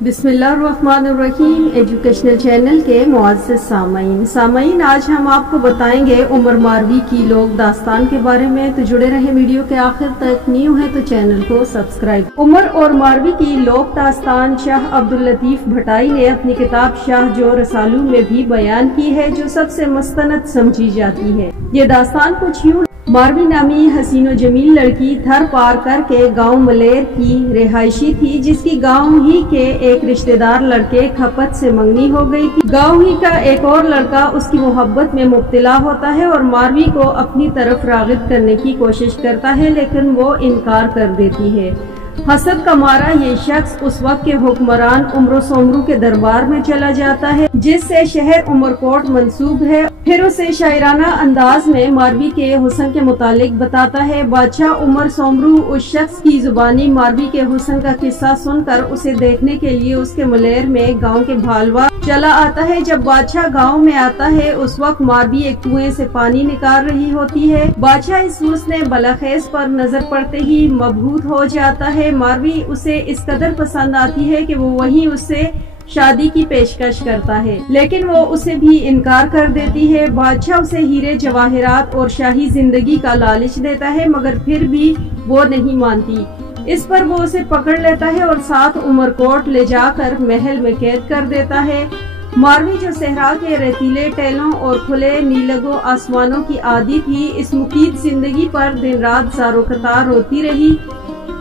बिस्मिल्लाहिर्रहमानिर्रहीम educational channel के मुअज़्ज़ज़ सामईन आज हम आपको बताएंगे उमर मारवी की लोक दास्तान के बारे में। तो जुड़े रहें वीडियो के आखिर तक। न्यू है तो चैनल को सब्सक्राइब। उमर और मारवी की लोक दास्तान शाह अब्दुल लतीफ भटाई ने अपनी किताब शाह जो रसालू में भी बयान की है, जो सबसे मुस्तनद समझी जाती है। ये दास्तान कुछ यूं: मारवी नामी हसीनो जमील लड़की थर पार करके गांव मलेर की रिहायशी थी, जिसकी गांव ही के एक रिश्तेदार लड़के खपत से मंगनी हो गई थी। गांव ही का एक और लड़का उसकी मोहब्बत में मुब्तला होता है और मारवी को अपनी तरफ राग़िब करने की कोशिश करता है, लेकिन वो इनकार कर देती है। हसद का मारा ये शख्स उस वक्त के हुक्मरान उमरो सोमरू के दरबार में चला जाता है, जिससे शहर उमरकोट मंसूब है। फिर उसे शायराना अंदाज में मारवी के हुस्न के मुतालिक बताता है। बादशाह उमर सोमरू उस शख्स की जुबानी मारवी के हुस्न का किस्सा सुनकर उसे देखने के लिए उसके मलेर में गांव के भालवा चला आता है। जब बादशाह गांव में आता है, उस वक्त मारवी एक कुएं से पानी निकाल रही होती है। बादशाह इस हुस्न बलखेज पर नजर पड़ते ही मबहूत हो जाता है। मारवी उसे इस कदर पसंद आती है कि वो वहीं उससे शादी की पेशकश करता है, लेकिन वो उसे भी इनकार कर देती है। बादशाह उसे हीरे जवाहरात और शाही जिंदगी का लालच देता है, मगर फिर भी वो नहीं मानती। इस पर वो उसे पकड़ लेता है और साथ उमरकोट ले जाकर महल में कैद कर देता है। मारवी जो सहरा के रेतीले टेलों और खुले नीलगो आसमानों की आदी थी, इस मुकीद जिंदगी पर दिन रात ज़ारो कतार रोती रही।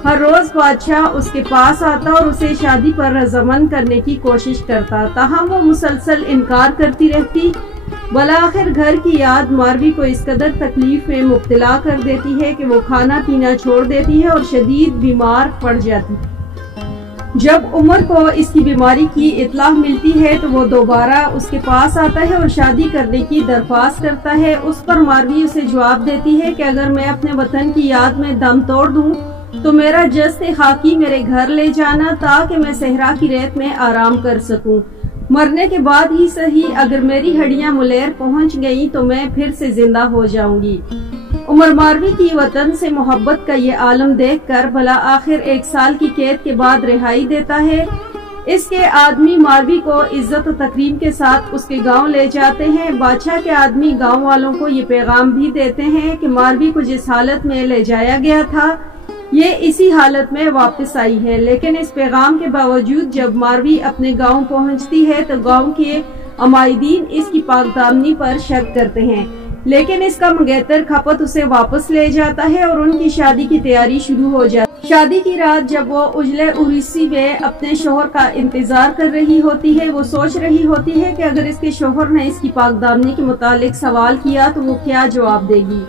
हर रोज बादशाह उसके पास आता और उसे शादी पर रज़ामंद करने की कोशिश करता, ताहम वो मुसलसल इनकार करती रहती। बलाखिर घर की याद मारवी को इस कदर तकलीफ में मुब्तला कर देती है कि वो खाना पीना छोड़ देती है और शदीद बीमार पड़ जाती है। जब उमर को इसकी बीमारी की इत्ला मिलती है तो वो दोबारा उसके पास आता है और शादी करने की दरख्वास्त करता है। उस पर मारवी उसे जवाब देती है कि अगर मैं अपने वतन की याद में दम तोड़ दूं तो मेरा जस्ते खाकी मेरे घर ले जाना, ताकि मैं सहरा की रेत में आराम कर सकूं। मरने के बाद ही सही, अगर मेरी हड्डियां मुलेर पहुंच गई तो मैं फिर से जिंदा हो जाऊंगी। उमर मारवी की वतन से मोहब्बत का ये आलम देखकर भला आखिर 1 साल की कैद के बाद रिहाई देता है। इसके आदमी मारवी को इज्जत और तकरीम के साथ उसके गांव ले जाते हैं। बादशाह के आदमी गांव वालों को ये पैगाम भी देते हैं कि मारवी को जिस हालत में ले जाया गया था, ये इसी हालत में वापस आई है। लेकिन इस पैगाम के बावजूद जब मारवी अपने गांव पहुंचती है तो गांव के अमायदीन इसकी पाकदामनी पर शक करते हैं, लेकिन इसका मंगेतर खपत उसे वापस ले जाता है और उनकी शादी की तैयारी शुरू हो जाती है। शादी की रात जब वो उजले उर्सी में अपने शोहर का इंतजार कर रही होती है, वो सोच रही होती है कि अगर इसके शोहर ने इसकी पाकदामनी के मुतालिक सवाल किया तो वो क्या जवाब देगी।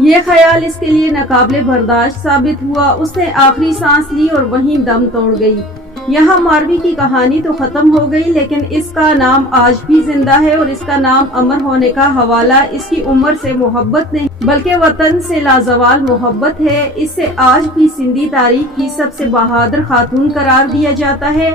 ये ख्याल इसके लिए नाकाबिले बर्दाश्त साबित हुआ। उसने आखिरी सांस ली और वहीं दम तोड़ गई। यहाँ मारवी की कहानी तो खत्म हो गई, लेकिन इसका नाम आज भी जिंदा है और इसका नाम अमर होने का हवाला इसकी उम्र से मोहब्बत नहीं बल्कि वतन से लाजवाल मोहब्बत है। इससे आज भी सिंधी तारीख की सबसे बहादुर खातून करार दिया जाता है।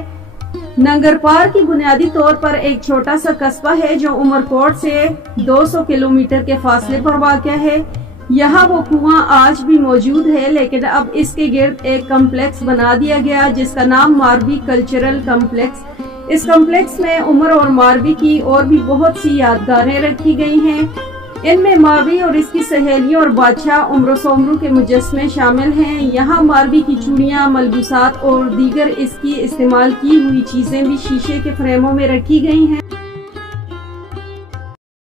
नंगरपार की बुनियादी तौर पर एक छोटा सा कस्बा है जो उमरकोट से 200 किलोमीटर के फासले पर वाक़या है। यहाँ वो कुआं आज भी मौजूद है, लेकिन अब इसके गिर्द एक कम्प्लेक्स बना दिया गया जिसका नाम मारवी कल्चरल कम्प्लेक्स। इस कम्प्लेक्स में उमर और मारवी की और भी बहुत सी यादगारें रखी गई हैं। इनमें मारवी और इसकी सहेलियों और बादशाह उमरो सोमरू के मुजस्मे शामिल हैं। यहाँ मारवी की चूड़ियाँ, मलबूसात और दीगर इसकी इस्तेमाल की हुई चीजें भी शीशे के फ्रेमों में रखी गई हैं।